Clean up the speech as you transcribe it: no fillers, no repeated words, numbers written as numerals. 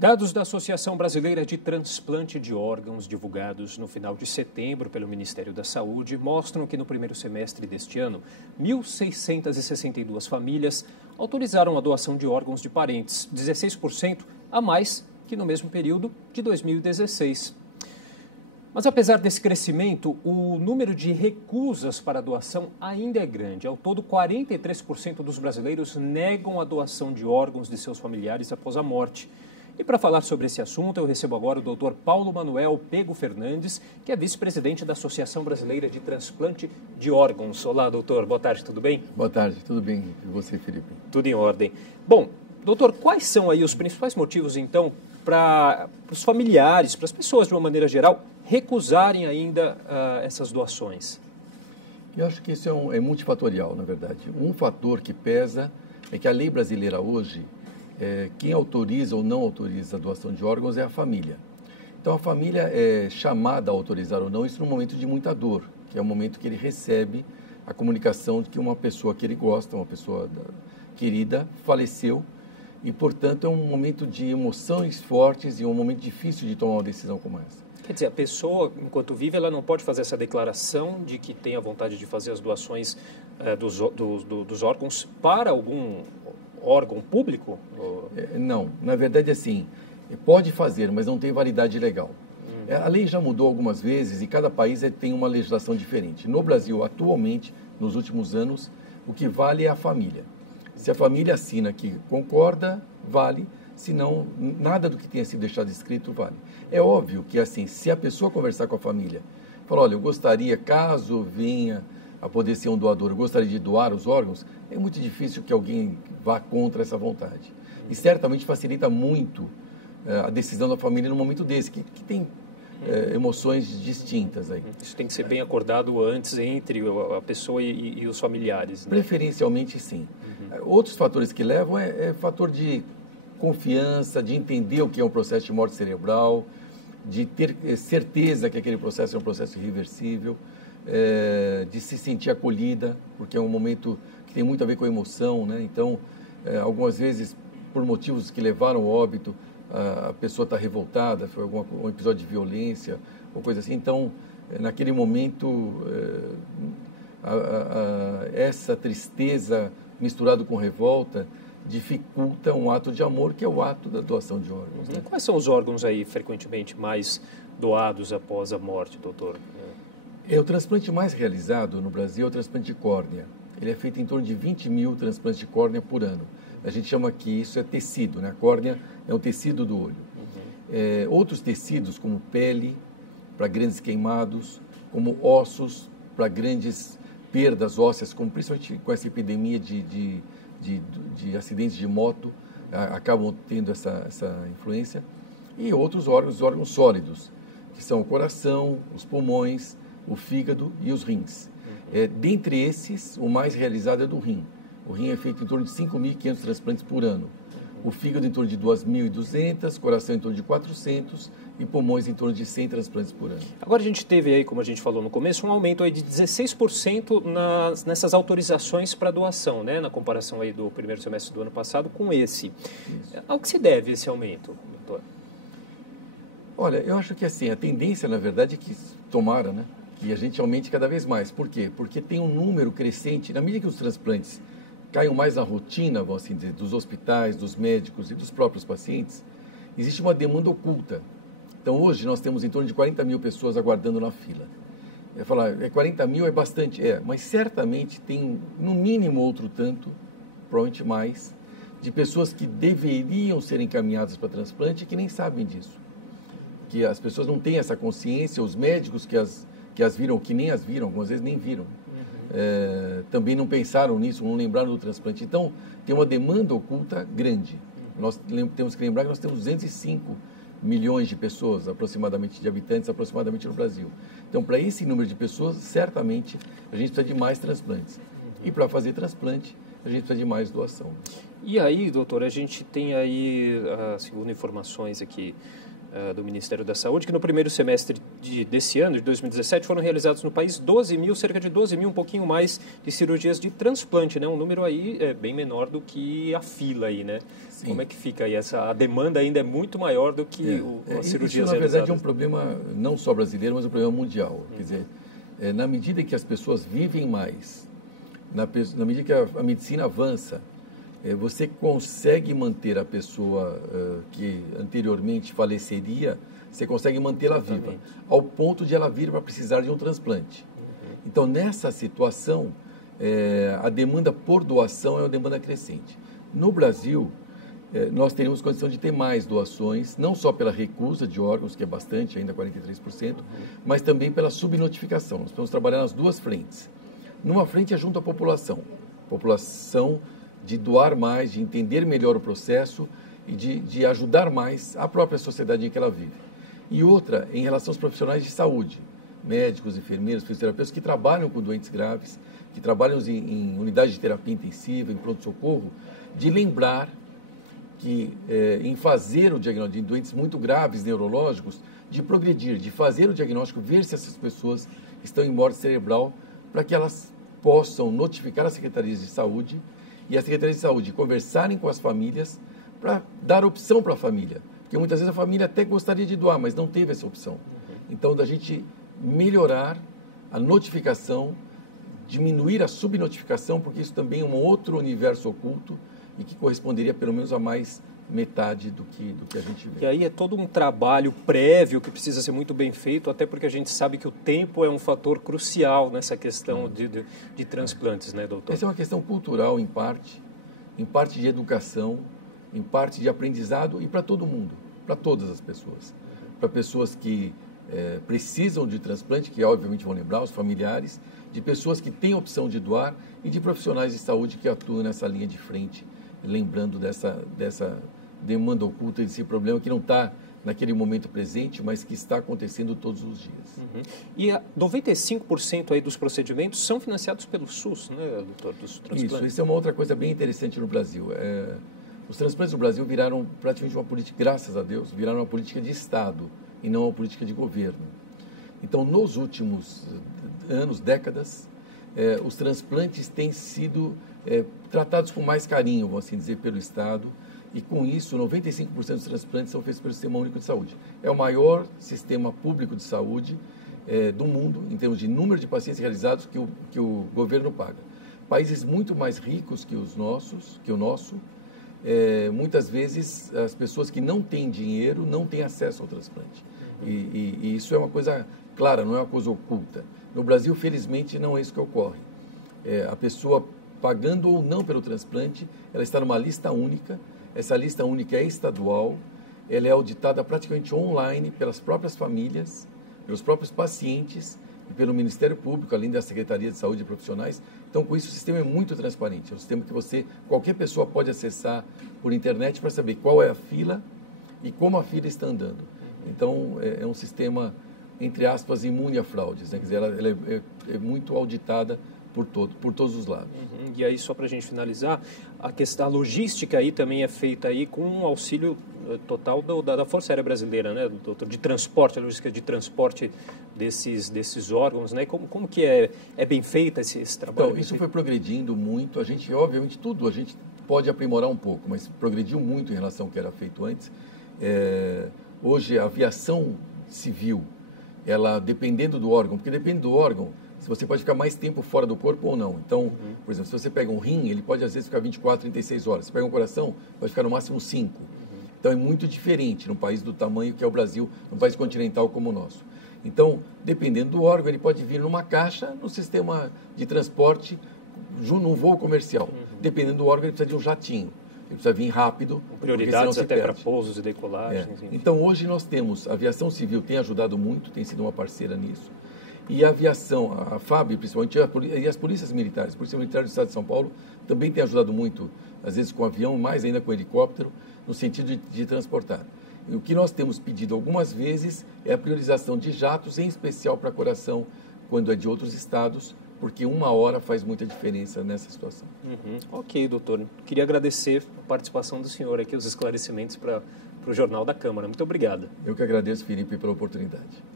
Dados da Associação Brasileira de Transplante de Órgãos, divulgados no final de setembro pelo Ministério da Saúde, mostram que no primeiro semestre deste ano, 1.662 famílias autorizaram a doação de órgãos de parentes, 16% a mais que no mesmo período de 2016. Mas apesar desse crescimento, o número de recusas para a doação ainda é grande. Ao todo, 43% dos brasileiros negam a doação de órgãos de seus familiares após a morte. E para falar sobre esse assunto, eu recebo agora o Dr. Paulo Manuel Pego Fernandes, que é vice-presidente da Associação Brasileira de Transplante de Órgãos. Olá, doutor. Boa tarde, tudo bem? Boa tarde, tudo bem. E você, Felipe? Tudo em ordem. Bom, doutor, quais são aí os principais motivos, então, para os familiares, para as pessoas de uma maneira geral, recusarem ainda essas doações? Eu acho que isso é multifatorial, na verdade. Um fator que pesa é que a lei brasileira hoje, quem autoriza ou não autoriza a doação de órgãos é a família. Então, a família é chamada a autorizar ou não isso num momento de muita dor, que é o momento que ele recebe a comunicação de que uma pessoa que ele gosta, uma pessoa querida, faleceu e, portanto, é um momento de emoções fortes e um momento difícil de tomar uma decisão como essa. Quer dizer, a pessoa, enquanto vive, ela não pode fazer essa declaração de que tem a vontade de fazer as doações dos órgãos para algum órgão público? Não, na verdade, assim, pode fazer, mas não tem validade legal. A lei já mudou algumas vezes e cada país tem uma legislação diferente. No Brasil, atualmente, nos últimos anos, o que vale é a família. Se a família assina que concorda, vale. Se não, nada do que tenha sido deixado escrito vale. É óbvio que, assim, se a pessoa conversar com a família, falar, olha, eu gostaria, caso venha a poder ser um doador, eu gostaria de doar os órgãos, é muito difícil que alguém vá contra essa vontade. E certamente facilita muito a decisão da família num momento desse, que tem emoções distintas aí. Isso tem que ser bem acordado antes entre a pessoa e os familiares, né? Preferencialmente, sim. Outros fatores que levam é fator de confiança, de entender o que é um processo de morte cerebral, de ter certeza que aquele processo é um processo irreversível, de se sentir acolhida, porque é um momento que tem muito a ver com a emoção, né? Então, algumas vezes, por motivos que levaram ao óbito, a pessoa está revoltada, foi um episódio de violência, ou coisa assim. Então, naquele momento, essa tristeza misturada com revolta dificulta um ato de amor, que é o ato da doação de órgãos, né? Quais são os órgãos aí frequentemente mais doados após a morte, doutor? O transplante mais realizado no Brasil é o transplante de córnea. Ele é feito em torno de 20 mil transplantes de córnea por ano. A gente chama que isso é tecido, né? A córnea é um tecido do olho. Outros tecidos, como pele, para grandes queimados, como ossos, para grandes perdas ósseas, como principalmente com essa epidemia de acidentes de moto, acabam tendo essa influência. E outros órgãos sólidos, que são o coração, os pulmões, o fígado e os rins. Dentre esses, o mais realizado é do rim. O rim é feito em torno de 5.500 transplantes por ano. O fígado em torno de 2.200, coração em torno de 400 e pulmões em torno de 100 transplantes por ano. Agora a gente teve aí, como a gente falou no começo, um aumento aí de 16% nessas autorizações para doação, né? Na comparação aí do primeiro semestre do ano passado com esse. Isso. Ao que se deve esse aumento, doutor? Olha, eu acho que assim, a tendência, na verdade, é que tomara, né? Que a gente aumente cada vez mais. Por quê? Porque tem um número crescente, na medida que os transplantes caiam mais na rotina, vamos assim dizer, dos hospitais, dos médicos e dos próprios pacientes, existe uma demanda oculta. Então, hoje, nós temos em torno de 40 mil pessoas aguardando na fila. 40 mil é bastante, mas certamente tem, no mínimo, outro tanto, provavelmente mais, de pessoas que deveriam ser encaminhadas para transplante e que nem sabem disso. Que as pessoas não têm essa consciência, os médicos que as viram, ou que nem as viram, algumas vezes nem viram. Também não pensaram nisso, não lembraram do transplante. Então, tem uma demanda oculta grande. Nós temos que lembrar que nós temos 205 milhões de pessoas, aproximadamente, de habitantes, aproximadamente no Brasil. Então, para esse número de pessoas, certamente, a gente precisa de mais transplantes. E para fazer transplante, a gente precisa de mais doação. E aí, doutor, a gente tem aí, segundo informações aqui do Ministério da Saúde, que no primeiro semestre desse ano, de 2017, foram realizados no país cerca de 12 mil, um pouquinho mais, de cirurgias de transplante, né? Um número aí bem menor do que a fila aí, né? Sim. Como é que fica aí? A demanda ainda é muito maior do que as cirurgias isso, na realizadas. verdade, é um problema não só brasileiro, mas um problema mundial. Quer dizer, na medida que as pessoas vivem mais, na medida que a medicina avança, você consegue manter a pessoa que anteriormente faleceria, você consegue mantê-la viva, ao ponto de ela vir para precisar de um transplante. Então, nessa situação, a demanda por doação é uma demanda crescente. No Brasil, nós teríamos condição de ter mais doações, não só pela recusa de órgãos, que é bastante, ainda 43%, mas também pela subnotificação. Nós vamos trabalhar nas duas frentes. Numa frente é junto à população de doar mais, de entender melhor o processo e de ajudar mais a própria sociedade em que ela vive. E outra, em relação aos profissionais de saúde, médicos, enfermeiros, fisioterapeutas que trabalham com doentes graves, que trabalham em unidade de terapia intensiva, em pronto-socorro, de lembrar que em fazer o diagnóstico de doentes muito graves neurológicos, de progredir, de fazer o diagnóstico, ver se essas pessoas estão em morte cerebral, para que elas possam notificar as secretarias de saúde e as secretarias de saúde conversarem com as famílias para dar opção para a família. Porque muitas vezes a família até gostaria de doar, mas não teve essa opção. Então, da gente melhorar a notificação, diminuir a subnotificação, porque isso também é um outro universo oculto e que corresponderia pelo menos a mais metade do que a gente vê. E aí é todo um trabalho prévio que precisa ser muito bem feito, até porque a gente sabe que o tempo é um fator crucial nessa questão de transplantes, né, doutor? Essa é uma questão cultural, em parte de educação, em parte de aprendizado e para todo mundo, para todas as pessoas. Para pessoas que precisam de transplante, que obviamente vão lembrar, os familiares, de pessoas que têm opção de doar e de profissionais de saúde que atuam nessa linha de frente, lembrando dessa demanda oculta, desse problema que não está naquele momento presente, mas que está acontecendo todos os dias. E 95% aí dos procedimentos são financiados pelo SUS, né, doutor, dos transplantes? Isso é uma outra coisa bem interessante no Brasil. Os transplantes no Brasil viraram praticamente uma política, graças a Deus, viraram uma política de Estado e não uma política de governo. Então, nos últimos anos, décadas, os transplantes têm sido tratados com mais carinho, vamos assim dizer, pelo Estado, e com isso 95% dos transplantes são feitos pelo Sistema Único de Saúde. É o maior sistema público de saúde do mundo, em termos de número de pacientes realizados que o governo paga. Países muito mais ricos que o nosso, muitas vezes as pessoas que não têm dinheiro não têm acesso ao transplante. E isso é uma coisa clara, não é uma coisa oculta. No Brasil, felizmente, não é isso que ocorre. A pessoa pagando ou não pelo transplante, ela está numa lista única. Essa lista única é estadual, ela é auditada praticamente online pelas próprias famílias, pelos próprios pacientes e pelo Ministério Público, além da Secretaria de Saúde e Profissionais. Então, com isso, o sistema é muito transparente. É um sistema que qualquer pessoa pode acessar por internet para saber qual é a fila e como a fila está andando. Então, é um sistema, entre aspas, imune a fraudes, né? Quer dizer, ela é muito auditada por todos os lados. E aí, só para a gente finalizar, a logística aí também é feita aí com um auxílio total da Força Aérea Brasileira, né, doutor? De transporte, a logística de transporte desses órgãos, né? Como que é bem feita esse trabalho? Então, isso foi progredindo muito. A gente, obviamente, a gente pode aprimorar um pouco, mas progrediu muito em relação ao que era feito antes. Hoje, a aviação civil, ela, dependendo do órgão, porque depende do órgão, se você pode ficar mais tempo fora do corpo ou não. Então, por exemplo, se você pega um rim, ele pode às vezes ficar 24, 36 horas. Se pega um coração, pode ficar no máximo 5. Então, é muito diferente num país do tamanho que é o Brasil, num país continental como o nosso. Então, dependendo do órgão, ele pode vir numa caixa, no sistema de transporte, num voo comercial. Dependendo do órgão, ele precisa de um jatinho. Ele precisa vir rápido. Prioridades até para pousos e decolagens. Então, hoje nós temos, a aviação civil tem ajudado muito, tem sido uma parceira nisso. E a aviação, a FAB, principalmente, e as polícias militares, a Polícia Militar do Estado de São Paulo, também tem ajudado muito, às vezes com avião, mais ainda com helicóptero, no sentido de transportar. E o que nós temos pedido algumas vezes é a priorização de jatos, em especial para coração, quando é de outros estados, porque 1 hora faz muita diferença nessa situação. Ok, doutor. Queria agradecer a participação do senhor aqui, os esclarecimentos para o Jornal da Câmara. Muito obrigado. Eu que agradeço, Felipe, pela oportunidade.